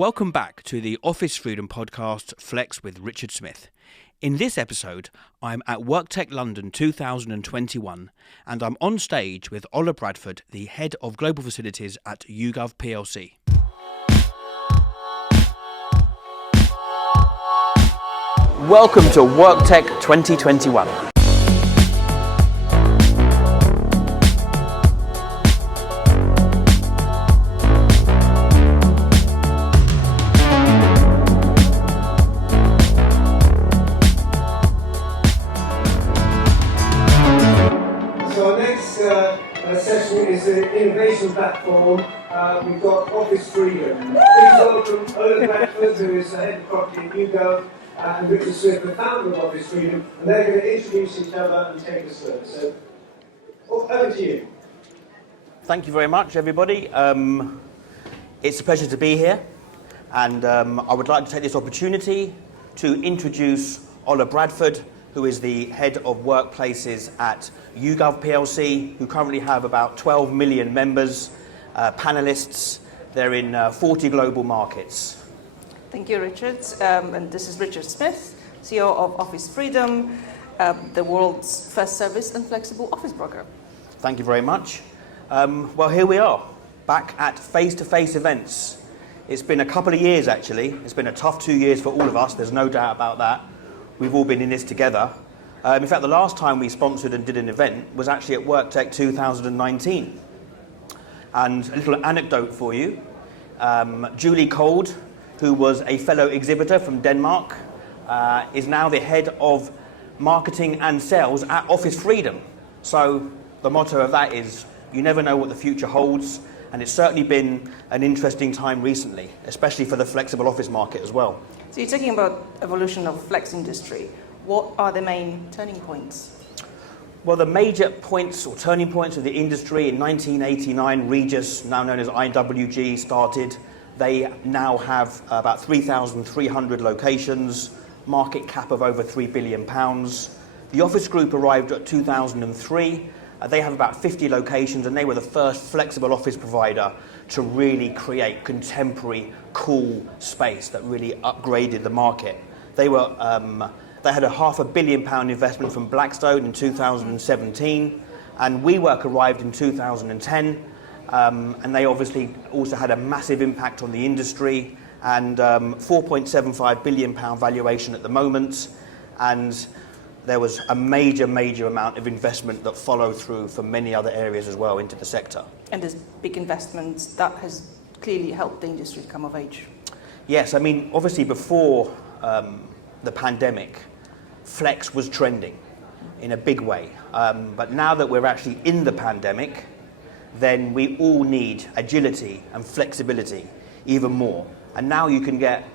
Welcome back to the Office Freedom podcast, Flex with Richard Smith. In this episode, I'm at WorkTech London 2021, and I'm on stage with Ola Bradford, the Head of Global Facilities at YouGov plc. Welcome to WorkTech 2021. Session is an innovation platform. We've got Office Freedom. Please welcome Ola Bradford, who is the head of property at YouGov, and Richard Smith, the founder of Office Freedom, and they're going to introduce each other and take us through. So, over to you. Thank you very much, everybody. It's a pleasure to be here, and I would like to take this opportunity to introduce Ola Bradford, who is the head of workplaces at YouGov plc, who currently have about 12 million members, panelists. They're in 40 global markets. Thank you, Richard. And this is Richard Smith, CEO of Office Freedom, the world's first service and flexible office broker. Thank you very much. Well, here we are, back at face-to-face events. It's been a couple of years, actually. It's been a tough 2 years for all of us, there's no doubt about that. We've all been in this together. In fact, the last time we sponsored and did an event was actually at WorkTech 2019. And a little anecdote for you. Julie Cold, who was a fellow exhibitor from Denmark, is now the head of marketing and sales at Office Freedom. So the motto of that is, you never know what the future holds. And it's certainly been an interesting time recently, especially for the flexible office market as well. So you're talking about evolution of flex industry. What are the main turning points? Well, the major points or turning points of the industry in 1989, Regis, now known as IWG, started. They now have about 3,300 locations, market cap of over £3 billion. The Office Group arrived at 2003. They have about 50 locations, and they were the first flexible office provider to really create contemporary, cool space that really upgraded the market. They had a £500 million investment from Blackstone in 2017, and WeWork arrived in 2010, and they obviously also had a massive impact on the industry, and £4.75 billion valuation at the moment, and there was a major amount of investment that followed through from many other areas as well into the sector. And there's big investments that has clearly helped the industry come of age. Yes, I mean, obviously before the pandemic, flex was trending in a big way. But now that we're actually in the pandemic, then we all need agility and flexibility even more. And now you can get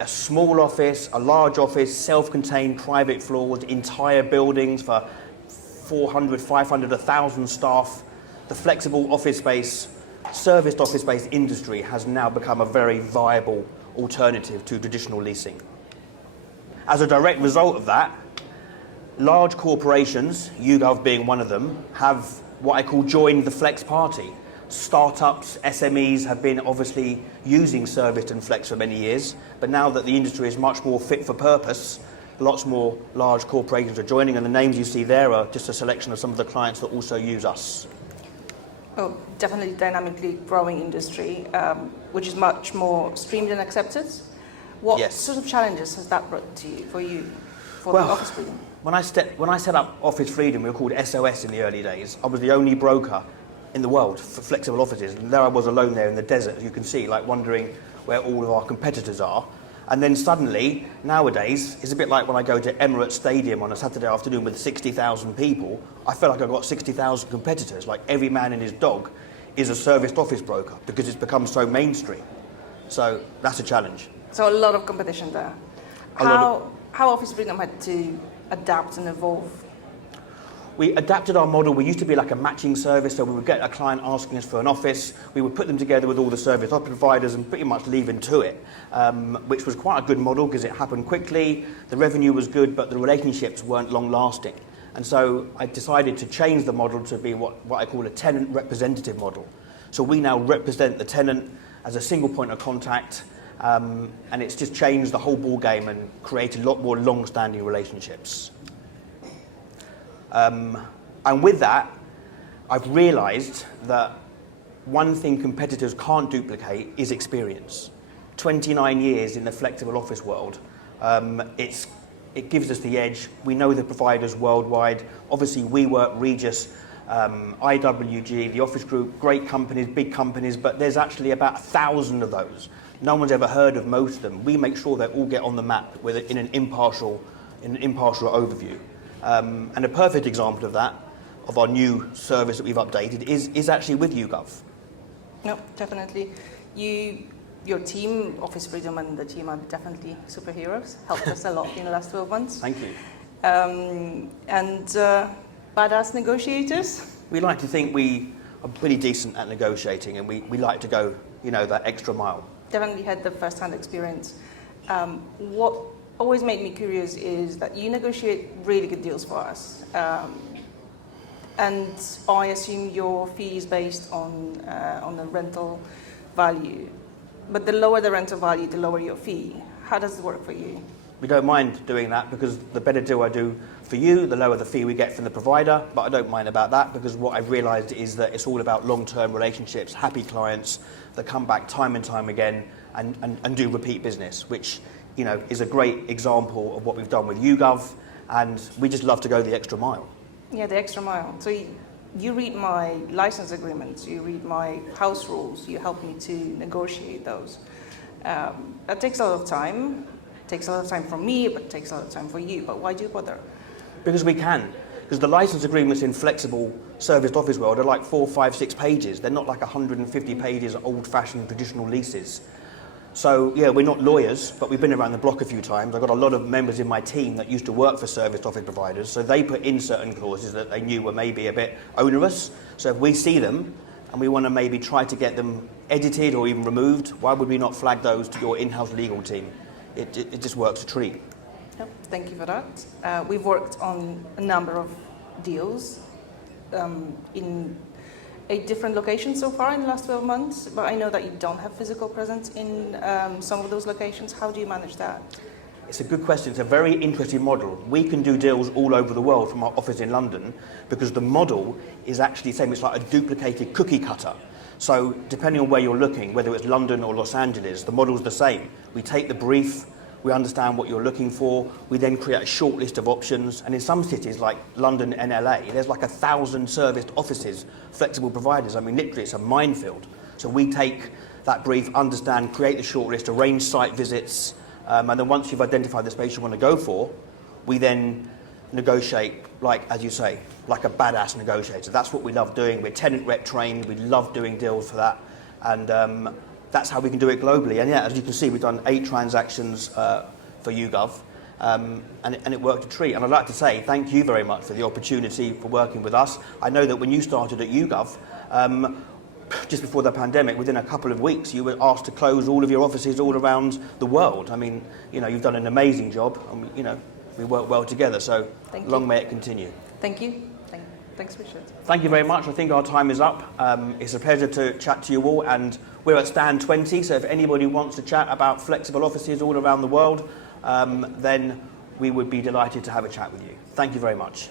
a small office, a large office, self-contained private floors, entire buildings for 400, 500, 1,000 staff. The flexible office space, serviced office space industry has now become a very viable alternative to traditional leasing. As a direct result of that, large corporations, YouGov being one of them, have what I call joined the flex party. Startups, SMEs have been obviously using serviced and flex for many years, but now that the industry is much more fit for purpose, lots more large corporations are joining, and the names you see there are just a selection of some of the clients that also use us. Oh, definitely dynamically growing industry, which is much more streamed and accepted. What sort of challenges has that brought to you, for the Office Freedom? When I set up Office Freedom, we were called SOS in the early days. I was the only broker in the world for flexible offices, and there I was alone there in the desert, as you can see, like wondering where all of our competitors are. And then suddenly, nowadays, it's a bit like when I go to Emirates Stadium on a Saturday afternoon with 60,000 people. I feel like I've got 60,000 competitors, like every man and his dog is a serviced office broker, because it's become so mainstream. So that's a challenge. So a lot of competition there. How Office Freedom had to adapt and evolve? We adapted our model. We used to be like a matching service, so we would get a client asking us for an office, we would put them together with all the service office providers and pretty much leave them to it, which was quite a good model because it happened quickly, the revenue was good, but the relationships weren't long lasting. And so I decided to change the model to be what I call a tenant representative model. So we now represent the tenant as a single point of contact, and it's just changed the whole ball game and created a lot more long-standing relationships. And with that, I've realised that one thing competitors can't duplicate is experience. 29 years in the flexible office world, it gives us the edge. We know the providers worldwide. Obviously, WeWork, Regis, IWG, the Office Group, great companies, big companies, but there's actually about 1,000 of those. No one's ever heard of most of them. We make sure they all get on the map in an impartial overview. And a perfect example of that, of our new service that we've updated, is actually with YouGov. No, definitely. Your team, Office Freedom and the team are definitely superheroes. Helped us a lot in the last 12 months. Thank you. And badass negotiators? We like to think we are pretty decent at negotiating, and we like to go, that extra mile. Definitely had the first-hand experience. What always made me curious is that you negotiate really good deals for us. And I assume your fee is based on the rental value. But the lower the rental value, the lower your fee. How does it work for you? We don't mind doing that, because the better deal I do for you, the lower the fee we get from the provider. But I don't mind about that, because what I've realised is that it's all about long-term relationships, happy clients that come back time and time again and do repeat business, which is a great example of what we've done with YouGov, and we just love to go the extra mile. Yeah, the extra mile. So you read my license agreements, you read my house rules, you help me to negotiate those. That takes a lot of time. It takes a lot of time from me, but it takes a lot of time for you. But why do you bother? Because we can. Because the license agreements in flexible serviced office world are like 4, 5, 6 pages. They're not like 150 pages of old-fashioned traditional leases. So, yeah, we're not lawyers, but we've been around the block a few times. I've got a lot of members in my team that used to work for serviced office providers, so they put in certain clauses that they knew were maybe a bit onerous. So if we see them and we want to maybe try to get them edited or even removed, why would we not flag those to your in-house legal team? It just works a treat. Yep, thank you for that. We've worked on a number of deals in a different location so far in the last 12 months, but I know that you don't have physical presence in some of those locations. How do you manage that? It's a good question. It's a very interesting model. We can do deals all over the world from our office in London, because the model is actually the same. It's like a duplicated cookie cutter. So depending on where you're looking, whether it's London or Los Angeles, the model's the same. We take the brief, we understand what you're looking for, we then create a short list of options, and in some cities like London and LA, there's like 1,000 serviced offices, flexible providers. I mean, literally it's a minefield. So we take that brief, understand, create the short list, arrange site visits, and then once you've identified the space you want to go for, we then negotiate, like, as you say, like a badass negotiator. That's what we love doing. We're tenant rep trained, we love doing deals for that, and that's how we can do it globally. And yeah, as you can see, we've done 8 transactions for YouGov, and it worked a treat. And I'd like to say thank you very much for the opportunity for working with us. I know that when you started at YouGov, just before the pandemic, within a couple of weeks, you were asked to close all of your offices all around the world. I mean, you've done an amazing job, and we work well together, so long may it continue. Thank you. Thanks, Richard. Thank you very much. I think our time is up. It's a pleasure to chat to you all, and we're at stand 20, so if anybody wants to chat about flexible offices all around the world, then we would be delighted to have a chat with you. Thank you very much.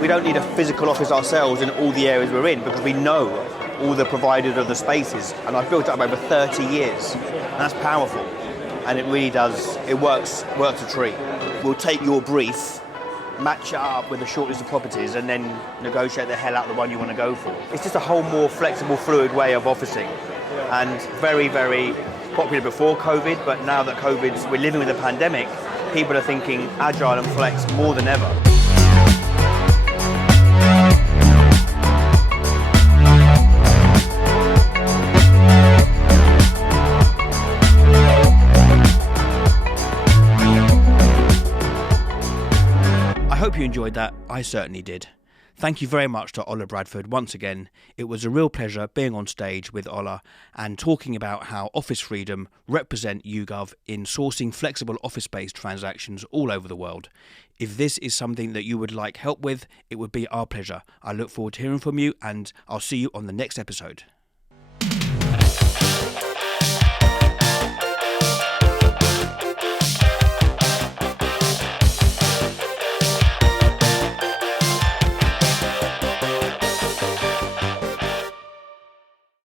We don't need a physical office ourselves in all the areas we're in, because we know all the providers of the spaces, and I've built it up over 30 years, and that's powerful, and it really does, it works a treat. We'll take your brief, match it up with a short list of properties, and then negotiate the hell out of the one you want to go for. It's just a whole more flexible, fluid way of officing, and very, very popular before COVID, but now that we're living with a pandemic, people are thinking agile and flex more than ever. I hope you enjoyed that. I certainly did. Thank you very much to Ola Bradford once again. It was a real pleasure being on stage with Ola and talking about how Office Freedom represent YouGov in sourcing flexible office-based transactions all over the world. If this is something that you would like help with, it would be our pleasure. I look forward to hearing from you, and I'll see you on the next episode.